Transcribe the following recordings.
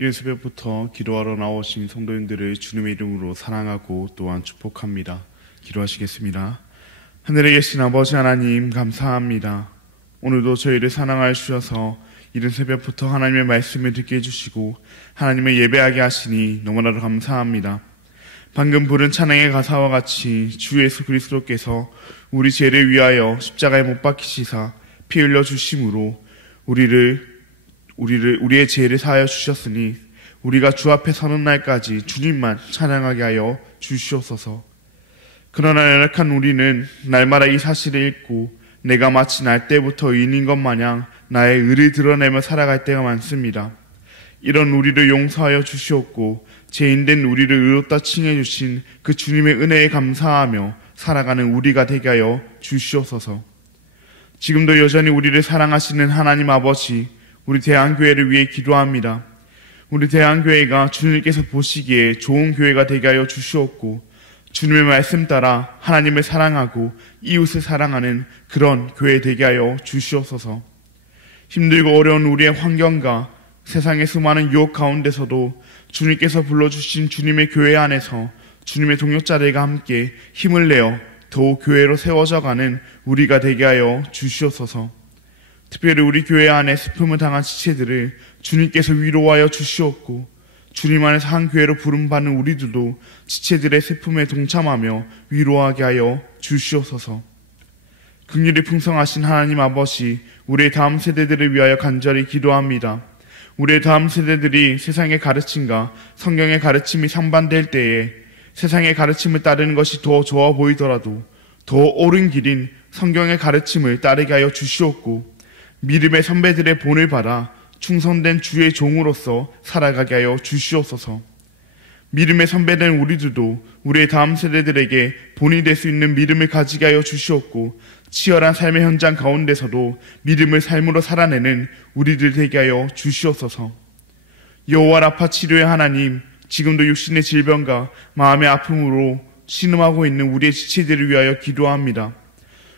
이른 새벽부터 기도하러 나오신 성도님들을 주님의 이름으로 사랑하고 또한 축복합니다. 기도하시겠습니다. 하늘에 계신 아버지 하나님 감사합니다. 오늘도 저희를 사랑하여 주셔서 이른 새벽부터 하나님의 말씀을 듣게 해주시고 하나님을 예배하게 하시니 너무나도 감사합니다. 방금 부른 찬양의 가사와 같이 주 예수 그리스도께서 우리 죄를 위하여 십자가에 못 박히시사 피 흘려 주심으로 우리의 죄를 사하여 주셨으니 우리가 주 앞에 서는 날까지 주님만 찬양하게 하여 주시옵소서. 그러나 연약한 우리는 날마다 이 사실을 잊고 내가 마치 날 때부터 의인인 것 마냥 나의 의를 드러내며 살아갈 때가 많습니다. 이런 우리를 용서하여 주시옵고 죄인된 우리를 의롭다 칭해 주신 그 주님의 은혜에 감사하며 살아가는 우리가 되게 하여 주시옵소서. 지금도 여전히 우리를 사랑하시는 하나님 아버지, 우리 대한교회를 위해 기도합니다. 우리 대한교회가 주님께서 보시기에 좋은 교회가 되게 하여 주시옵고 주님의 말씀 따라 하나님을 사랑하고 이웃을 사랑하는 그런 교회 되게 하여 주시옵소서. 힘들고 어려운 우리의 환경과 세상의 수많은 유혹 가운데서도 주님께서 불러주신 주님의 교회 안에서 주님의 동역자들과 함께 힘을 내어 더욱 교회로 세워져 가는 우리가 되게 하여 주시옵소서. 특별히 우리 교회 안에 슬픔을 당한 지체들을 주님께서 위로하여 주시옵고 주님 안에서 한 교회로 부름받는 우리들도 지체들의 슬픔에 동참하며 위로하게 하여 주시옵소서. 긍휼이 풍성하신 하나님 아버지, 우리의 다음 세대들을 위하여 간절히 기도합니다. 우리의 다음 세대들이 세상의 가르침과 성경의 가르침이 상반될 때에 세상의 가르침을 따르는 것이 더 좋아 보이더라도 더 옳은 길인 성경의 가르침을 따르게 하여 주시옵고 믿음의 선배들의 본을 받아 충성된 주의 종으로서 살아가게 하여 주시옵소서. 믿음의 선배된 우리들도 우리의 다음 세대들에게 본이 될 수 있는 믿음을 가지게 하여 주시옵고 치열한 삶의 현장 가운데서도 믿음을 삶으로 살아내는 우리들 되게 하여 주시옵소서. 여호와 라파 치료의 하나님, 지금도 육신의 질병과 마음의 아픔으로 신음하고 있는 우리의 지체들을 위하여 기도합니다.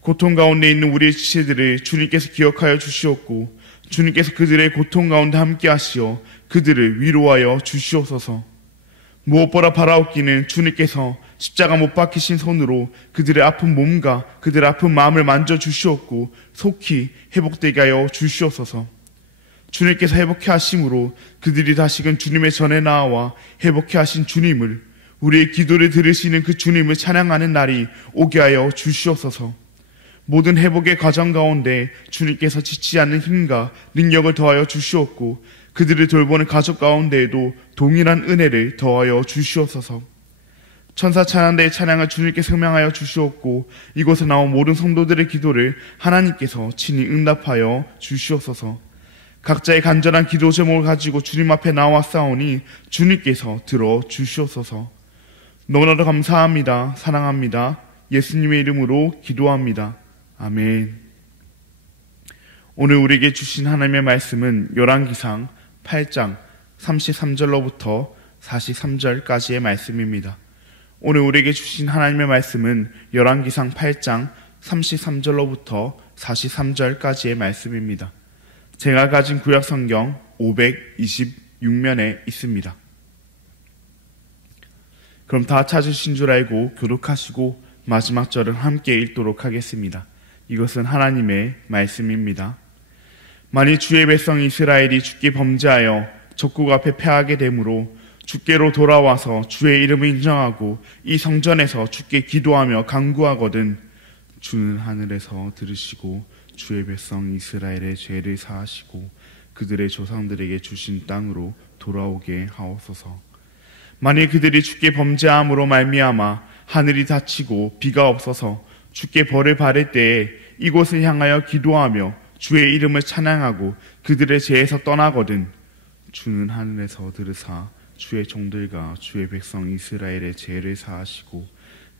고통 가운데 있는 우리의 지체들을 주님께서 기억하여 주시옵고 주님께서 그들의 고통 가운데 함께 하시어 그들을 위로하여 주시옵소서. 무엇보다 바라옵기는 주님께서 십자가 못 박히신 손으로 그들의 아픈 몸과 그들의 아픈 마음을 만져주시옵고 속히 회복되게 하여 주시옵소서. 주님께서 회복해 하심으로 그들이 다시금 주님의 전에 나와 회복해 하신 주님을, 우리의 기도를 들으시는 그 주님을 찬양하는 날이 오게 하여 주시옵소서. 모든 회복의 과정 가운데 주님께서 지치지 않는 힘과 능력을 더하여 주시옵고 그들을 돌보는 가족 가운데에도 동일한 은혜를 더하여 주시옵소서. 천사 찬양대의 찬양을 주님께 성명하여 주시옵고 이곳에 나온 모든 성도들의 기도를 하나님께서 친히 응답하여 주시옵소서. 각자의 간절한 기도 제목을 가지고 주님 앞에 나와 싸우니 주님께서 들어 주시옵소서. 너무나도 감사합니다. 사랑합니다. 예수님의 이름으로 기도합니다. 아멘. 오늘 우리에게 주신 하나님의 말씀은 열왕기상 8장 33절로부터 43절까지의 말씀입니다. 오늘 우리에게 주신 하나님의 말씀은 열왕기상 8장 33절로부터 43절까지의 말씀입니다. 제가 가진 구약 성경 526면에 있습니다. 그럼 다 찾으신 줄 알고 교독하시고 마지막 절을 함께 읽도록 하겠습니다. 이것은 하나님의 말씀입니다. 만일 주의 백성 이스라엘이 주께 범죄하여 적국 앞에 패하게 되므로 주께로 돌아와서 주의 이름을 인정하고 이 성전에서 주께 기도하며 간구하거든 주는 하늘에서 들으시고 주의 백성 이스라엘의 죄를 사하시고 그들의 조상들에게 주신 땅으로 돌아오게 하옵소서. 만일 그들이 주께 범죄함으로 말미암아 하늘이 닫히고 비가 없어서 주께 벌을 받을 때에 이곳을 향하여 기도하며 주의 이름을 찬양하고 그들의 죄에서 떠나거든 주는 하늘에서 들으사 주의 종들과 주의 백성 이스라엘의 죄를 사하시고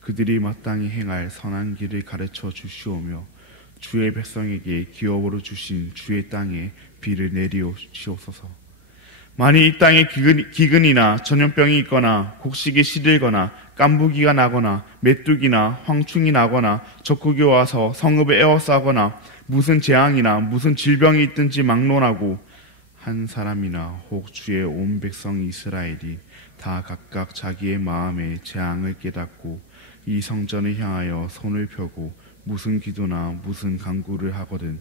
그들이 마땅히 행할 선한 길을 가르쳐 주시오며 주의 백성에게 기업으로 주신 주의 땅에 비를 내리옵시옵소서. 만일 이 땅에 기근이나 전염병이 있거나 곡식이 시들거나 깐부기가 나거나 메뚜기나 황충이 나거나 적국이 와서 성읍을 에워싸거나 무슨 재앙이나 무슨 질병이 있든지 막론하고 한 사람이나 혹 주의 온 백성 이스라엘이 다 각각 자기의 마음의 재앙을 깨닫고 이 성전을 향하여 손을 펴고 무슨 기도나 무슨 간구를 하거든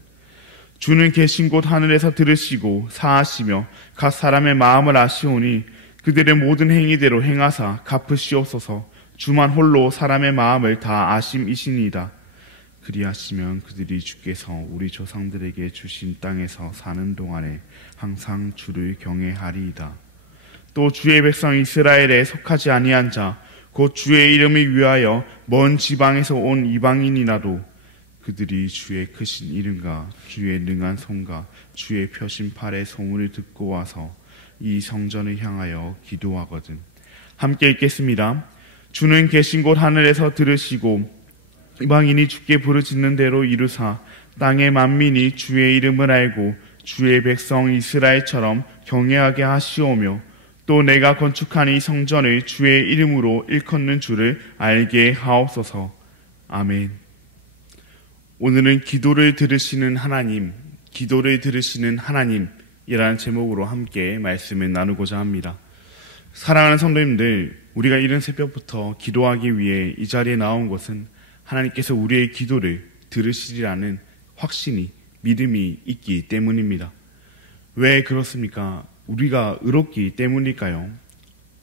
주는 계신 곳 하늘에서 들으시고 사하시며 각 사람의 마음을 아시오니 그들의 모든 행위대로 행하사 갚으시옵소서. 주만 홀로 사람의 마음을 다 아심이시니이다. 그리하시면 그들이 주께서 우리 조상들에게 주신 땅에서 사는 동안에 항상 주를 경외하리이다. 또 주의 백성 이스라엘에 속하지 아니한 자 곧 주의 이름을 위하여 먼 지방에서 온 이방인이라도 그들이 주의 크신 이름과 주의 능한 손과 주의 펴신 팔의 소문을 듣고 와서 이 성전을 향하여 기도하거든. 함께 읽겠습니다. 주는 계신 곳 하늘에서 들으시고 이방인이 주께 부르짖는 대로 이루사 땅의 만민이 주의 이름을 알고 주의 백성 이스라엘처럼 경외하게 하시오며 또 내가 건축한 이 성전을 주의 이름으로 일컫는 줄을 알게 하옵소서. 아멘. 오늘은 기도를 들으시는 하나님, 기도를 들으시는 하나님이라는 제목으로 함께 말씀을 나누고자 합니다. 사랑하는 성도님들, 우리가 이른 새벽부터 기도하기 위해 이 자리에 나온 것은 하나님께서 우리의 기도를 들으시리라는 확신이, 믿음이 있기 때문입니다. 왜 그렇습니까? 우리가 의롭기 때문일까요?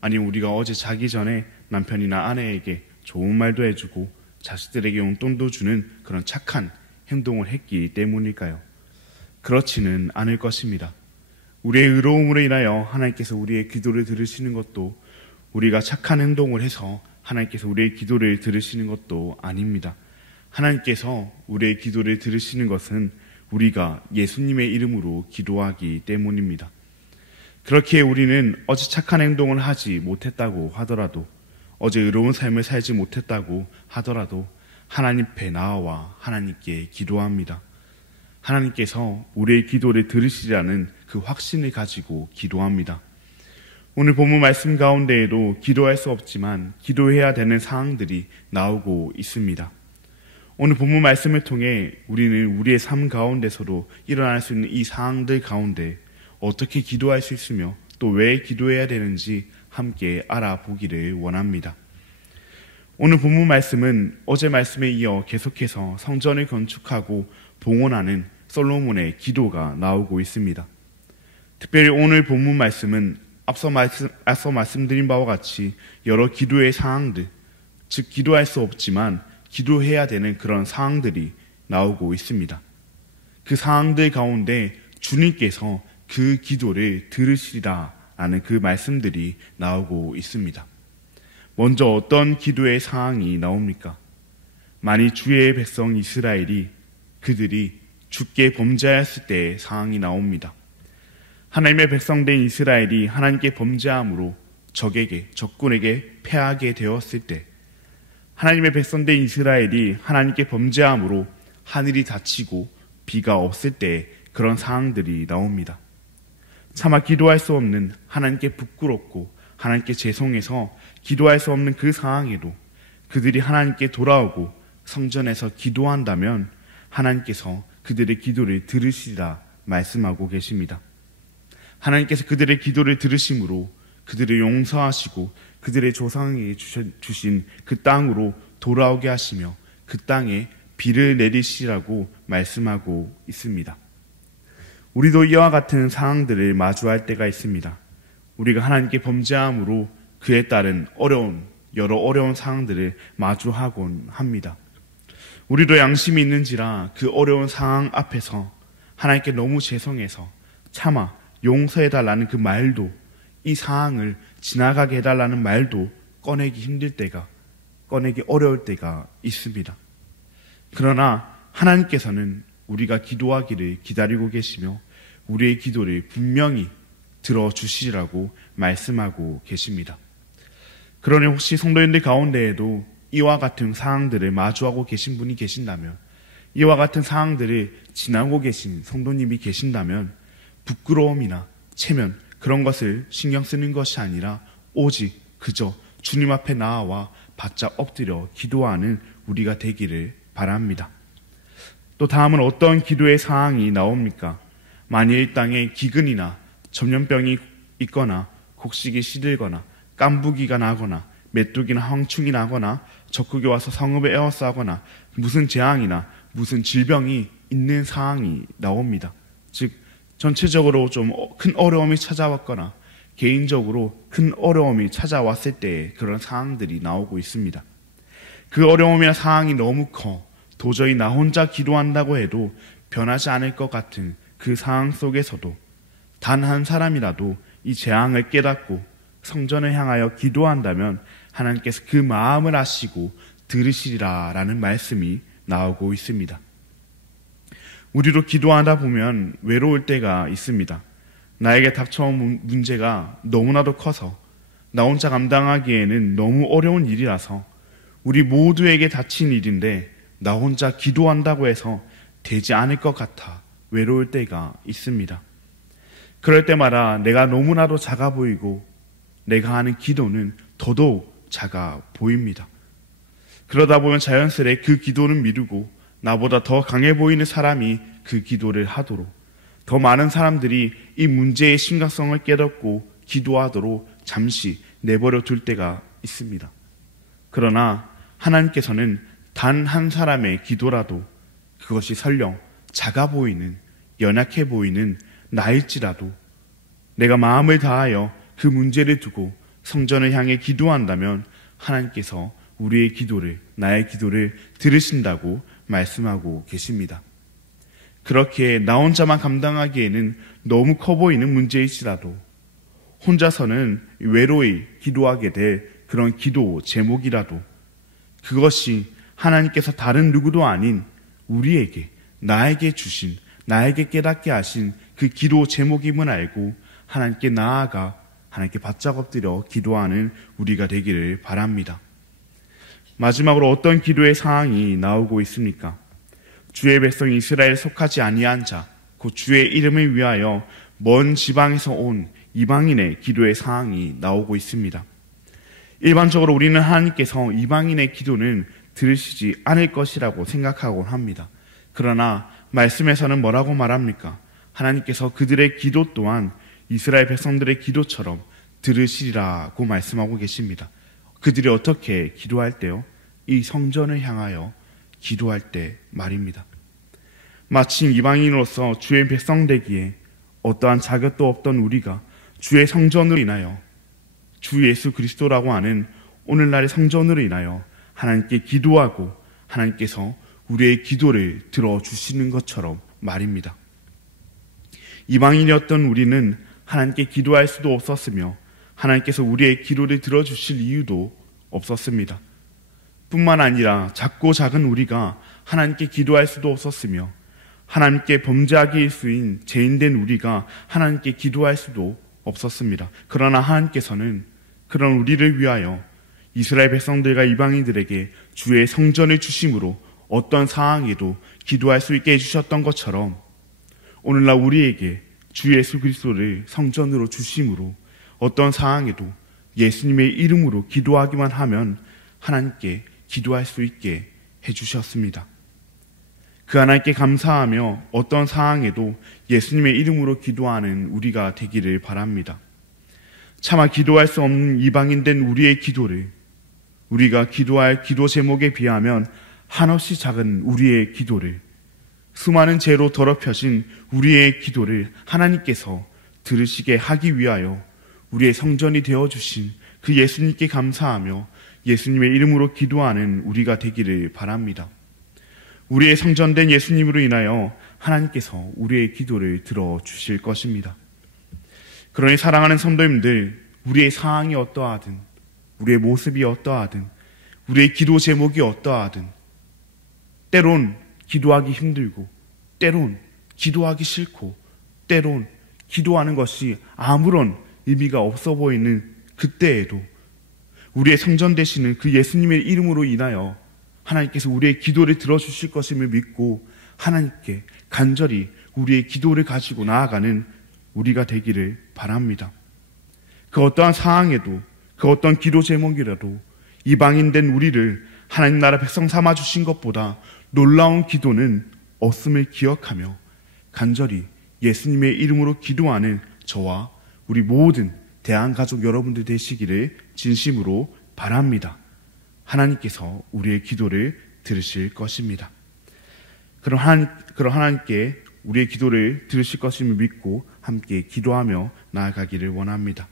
아니면 우리가 어제 자기 전에 남편이나 아내에게 좋은 말도 해주고 자식들에게 용돈도 주는 그런 착한 행동을 했기 때문일까요? 그렇지는 않을 것입니다. 우리의 의로움으로 인하여 하나님께서 우리의 기도를 들으시는 것도 우리가 착한 행동을 해서 하나님께서 우리의 기도를 들으시는 것도 아닙니다. 하나님께서 우리의 기도를 들으시는 것은 우리가 예수님의 이름으로 기도하기 때문입니다. 그렇기에 우리는 어제 착한 행동을 하지 못했다고 하더라도, 어제 의로운 삶을 살지 못했다고 하더라도 하나님 앞에 나와 하나님께 기도합니다. 하나님께서 우리의 기도를 들으시리라는 그 확신을 가지고 기도합니다. 오늘 본문 말씀 가운데에도 기도할 수 없지만 기도해야 되는 사항들이 나오고 있습니다. 오늘 본문 말씀을 통해 우리는 우리의 삶 가운데서도 일어날 수 있는 이 사항들 가운데 어떻게 기도할 수 있으며 또 왜 기도해야 되는지 함께 알아보기를 원합니다. 오늘 본문 말씀은 어제 말씀에 이어 계속해서 성전을 건축하고 봉헌하는 솔로몬의 기도가 나오고 있습니다. 특별히 오늘 본문 말씀은 앞서 말씀드린 바와 같이 여러 기도의 사항들, 즉 기도할 수 없지만 기도해야 되는 그런 사항들이 나오고 있습니다. 그 사항들 가운데 주님께서 그 기도를 들으시리라라는 그 말씀들이 나오고 있습니다. 먼저 어떤 기도의 사항이 나옵니까? 만일 주의 백성 이스라엘이 그들이 주께 범죄하였을 때의 사항이 나옵니다. 하나님의 백성된 이스라엘이 하나님께 범죄함으로 적군에게 패하게 되었을 때, 하나님의 백성된 이스라엘이 하나님께 범죄함으로 하늘이 닫히고 비가 없을 때 그런 사항들이 나옵니다. 차마 기도할 수 없는, 하나님께 부끄럽고 하나님께 죄송해서 기도할 수 없는 그 상황에도 그들이 하나님께 돌아오고 성전에서 기도한다면 하나님께서 그들의 기도를 들으시리라 말씀하고 계십니다. 하나님께서 그들의 기도를 들으심으로 그들을 용서하시고 그들의 조상에게 주신 그 땅으로 돌아오게 하시며 그 땅에 비를 내리시라고 말씀하고 있습니다. 우리도 이와 같은 상황들을 마주할 때가 있습니다. 우리가 하나님께 범죄함으로 그에 따른 여러 어려운 상황들을 마주하곤 합니다. 우리도 양심이 있는지라 그 어려운 상황 앞에서 하나님께 너무 죄송해서 차마 용서해달라는 그 말도, 이 상황을 지나가게 해달라는 말도 꺼내기 어려울 때가 있습니다. 그러나 하나님께서는 우리가 기도하기를 기다리고 계시며 우리의 기도를 분명히 들어주시라고 말씀하고 계십니다. 그러니 혹시 성도님들 가운데에도 이와 같은 상황들을 마주하고 계신 분이 계신다면, 이와 같은 상황들을 지나고 계신 성도님이 계신다면 부끄러움이나 체면, 그런 것을 신경 쓰는 것이 아니라 오직 그저 주님 앞에 나와 바짝 엎드려 기도하는 우리가 되기를 바랍니다. 또 다음은 어떤 기도의 사항이 나옵니까? 만일 이 땅에 기근이나 전염병이 있거나 곡식이 시들거나 깐부기가 나거나 메뚜기나 황충이 나거나 적국이 와서 성읍에 에워싸거나 무슨 재앙이나 무슨 질병이 있는 상황이 나옵니다. 즉 전체적으로 좀 큰 어려움이 찾아왔거나 개인적으로 큰 어려움이 찾아왔을 때 그런 상황들이 나오고 있습니다. 그 어려움이나 상황이 너무 커 도저히 나 혼자 기도한다고 해도 변하지 않을 것 같은 그 상황 속에서도 단 한 사람이라도 이 재앙을 깨닫고 성전을 향하여 기도한다면 하나님께서 그 마음을 아시고 들으시리라 라는 말씀이 나오고 있습니다. 우리도 기도하다 보면 외로울 때가 있습니다. 나에게 닥쳐온 문제가 너무나도 커서 나 혼자 감당하기에는 너무 어려운 일이라서 우리 모두에게 닥친 일인데 나 혼자 기도한다고 해서 되지 않을 것 같아 외로울 때가 있습니다. 그럴 때마다 내가 너무나도 작아 보이고 내가 하는 기도는 더더욱 작아 보입니다. 그러다 보면 자연스레 그 기도는 미루고 나보다 더 강해 보이는 사람이 그 기도를 하도록 더 많은 사람들이 이 문제의 심각성을 깨닫고 기도하도록 잠시 내버려 둘 때가 있습니다. 그러나 하나님께서는 단 한 사람의 기도라도 그것이 설령 작아 보이는 연약해 보이는 나일지라도 내가 마음을 다하여 그 문제를 두고 성전을 향해 기도한다면 하나님께서 우리의 기도를, 나의 기도를 들으신다고 말씀하고 계십니다. 그렇게 나 혼자만 감당하기에는 너무 커 보이는 문제일지라도 혼자서는 외로이 기도하게 될 그런 기도 제목이라도 그것이 하나님께서 다른 누구도 아닌 우리에게, 나에게 주신, 나에게 깨닫게 하신 그 기도 제목임을 알고 하나님께 나아가 하나님께 바짝 엎드려 기도하는 우리가 되기를 바랍니다. 마지막으로 어떤 기도의 상황이 나오고 있습니까? 주의 백성 이스라엘에 속하지 아니한 자, 곧 주의 이름을 위하여 먼 지방에서 온 이방인의 기도의 상황이 나오고 있습니다. 일반적으로 우리는 하나님께서 이방인의 기도는 들으시지 않을 것이라고 생각하곤 합니다. 그러나 말씀에서는 뭐라고 말합니까? 하나님께서 그들의 기도 또한 이스라엘 백성들의 기도처럼 들으시리라고 말씀하고 계십니다. 그들이 어떻게 기도할 때요? 이 성전을 향하여 기도할 때 말입니다. 마침 이방인으로서 주의 백성 되기에 어떠한 자격도 없던 우리가 주의 성전으로 인하여 주 예수 그리스도라고 하는 오늘날의 성전으로 인하여 하나님께 기도하고 하나님께서 우리의 기도를 들어주시는 것처럼 말입니다. 이방인이었던 우리는 하나님께 기도할 수도 없었으며 하나님께서 우리의 기도를 들어주실 이유도 없었습니다. 뿐만 아니라 작고 작은 우리가 하나님께 기도할 수도 없었으며 하나님께 범죄하기 일수인 죄인된 우리가 하나님께 기도할 수도 없었습니다. 그러나 하나님께서는 그런 우리를 위하여 이스라엘 백성들과 이방인들에게 주의 성전을 주심으로 어떤 상황에도 기도할 수 있게 해주셨던 것처럼 오늘날 우리에게 주 예수 그리스도를 성전으로 주심으로 어떤 상황에도 예수님의 이름으로 기도하기만 하면 하나님께 기도할 수 있게 해주셨습니다. 그 하나님께 감사하며 어떤 상황에도 예수님의 이름으로 기도하는 우리가 되기를 바랍니다. 차마 기도할 수 없는 이방인된 우리의 기도를 우리가 기도할 기도 제목에 비하면 한없이 작은 우리의 기도를 수많은 죄로 더럽혀진 우리의 기도를 하나님께서 들으시게 하기 위하여 우리의 성전이 되어주신 그 예수님께 감사하며 예수님의 이름으로 기도하는 우리가 되기를 바랍니다. 우리의 성전된 예수님으로 인하여 하나님께서 우리의 기도를 들어주실 것입니다. 그러니 사랑하는 성도님들, 우리의 상황이 어떠하든 우리의 모습이 어떠하든 우리의 기도 제목이 어떠하든 때론 기도하기 힘들고 때론 기도하기 싫고 때론 기도하는 것이 아무런 의미가 없어 보이는 그때에도 우리의 성전 되시는 그 예수님의 이름으로 인하여 하나님께서 우리의 기도를 들어주실 것임을 믿고 하나님께 간절히 우리의 기도를 가지고 나아가는 우리가 되기를 바랍니다. 그 어떠한 상황에도 그 어떤 기도 제목이라도 이방인된 우리를 하나님 나라 백성 삼아주신 것보다 놀라운 기도는 없음을 기억하며 간절히 예수님의 이름으로 기도하는 저와 우리 모든 대한가족 여러분들 되시기를 진심으로 바랍니다. 하나님께서 우리의 기도를 들으실 것입니다. 그럼 하나님께 우리의 기도를 들으실 것임을 믿고 함께 기도하며 나아가기를 원합니다.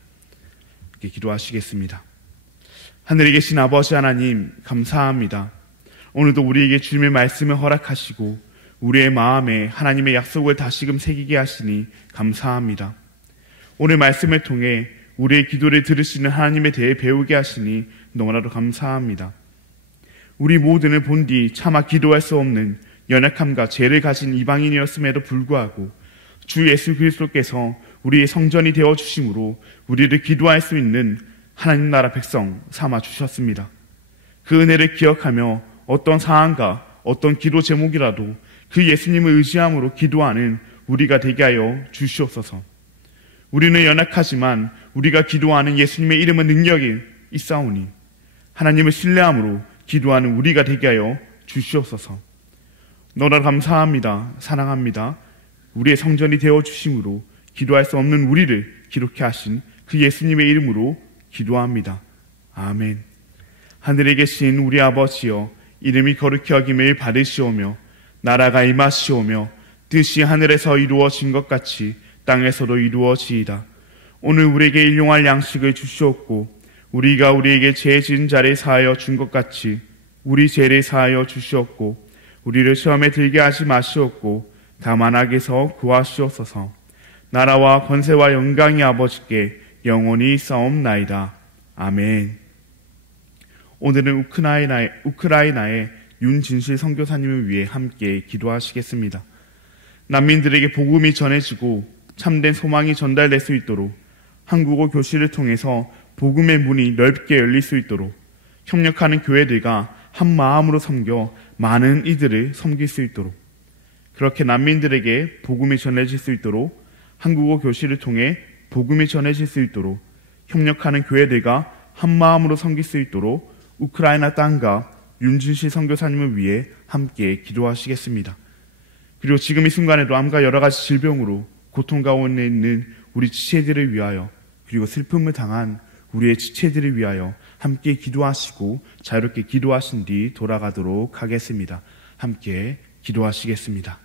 함께 기도하시겠습니다. 하늘에 계신 아버지 하나님, 감사합니다. 오늘도 우리에게 주님의 말씀을 허락하시고 우리의 마음에 하나님의 약속을 다시금 새기게 하시니 감사합니다. 오늘 말씀을 통해 우리의 기도를 들으시는 하나님에 대해 배우게 하시니 너무나도 감사합니다. 우리 모두는 본디 차마 기도할 수 없는 연약함과 죄를 가진 이방인이었음에도 불구하고 주 예수 그리스도께서 우리의 성전이 되어주심으로 우리를 기도할 수 있는 하나님 나라 백성 삼아 주셨습니다. 그 은혜를 기억하며 어떤 상황과 어떤 기도 제목이라도 그 예수님을 의지함으로 기도하는 우리가 되게 하여 주시옵소서. 우리는 연약하지만 우리가 기도하는 예수님의 이름은 능력이 있사오니 하나님을 신뢰함으로 기도하는 우리가 되게 하여 주시옵소서. 너라 감사합니다. 사랑합니다. 우리의 성전이 되어주심으로 기도할 수 없는 우리를 기록해 하신 그 예수님의 이름으로 기도합니다. 아멘. 하늘에 계신 우리 아버지여, 이름이 거룩히 여김을 받으시오며 나라가 임하시오며 뜻이 하늘에서 이루어진 것 같이 땅에서도 이루어지이다. 오늘 우리에게 일용할 양식을 주시옵고 우리가 우리에게 죄 지은 자를 사하여 준 것 같이 우리 죄를 사하여 주시옵고 우리를 시험에 들게 하지 마시옵고 다만 악에서 구하시옵소서. 나라와 권세와 영광이 아버지께 영원히 싸움나이다. 아멘. 오늘은 우크라이나의 윤진실 선교사님을 위해 함께 기도하시겠습니다. 난민들에게 복음이 전해지고 참된 소망이 전달될 수 있도록 한국어 교실을 통해서 복음의 문이 넓게 열릴 수 있도록 협력하는 교회들과 한 마음으로 섬겨 많은 이들을 섬길 수 있도록, 그렇게 난민들에게 복음이 전해질 수 있도록 한국어 교실을 통해 복음이 전해질 수 있도록 협력하는 교회들과 한 마음으로 섬길 수 있도록 우크라이나 땅과 윤진실 선교사님을 위해 함께 기도하시겠습니다. 그리고 지금 이 순간에도 암과 여러 가지 질병으로 고통 가운데 있는 우리 지체들을 위하여, 그리고 슬픔을 당한 우리의 지체들을 위하여 함께 기도하시고 자유롭게 기도하신 뒤 돌아가도록 하겠습니다. 함께 기도하시겠습니다.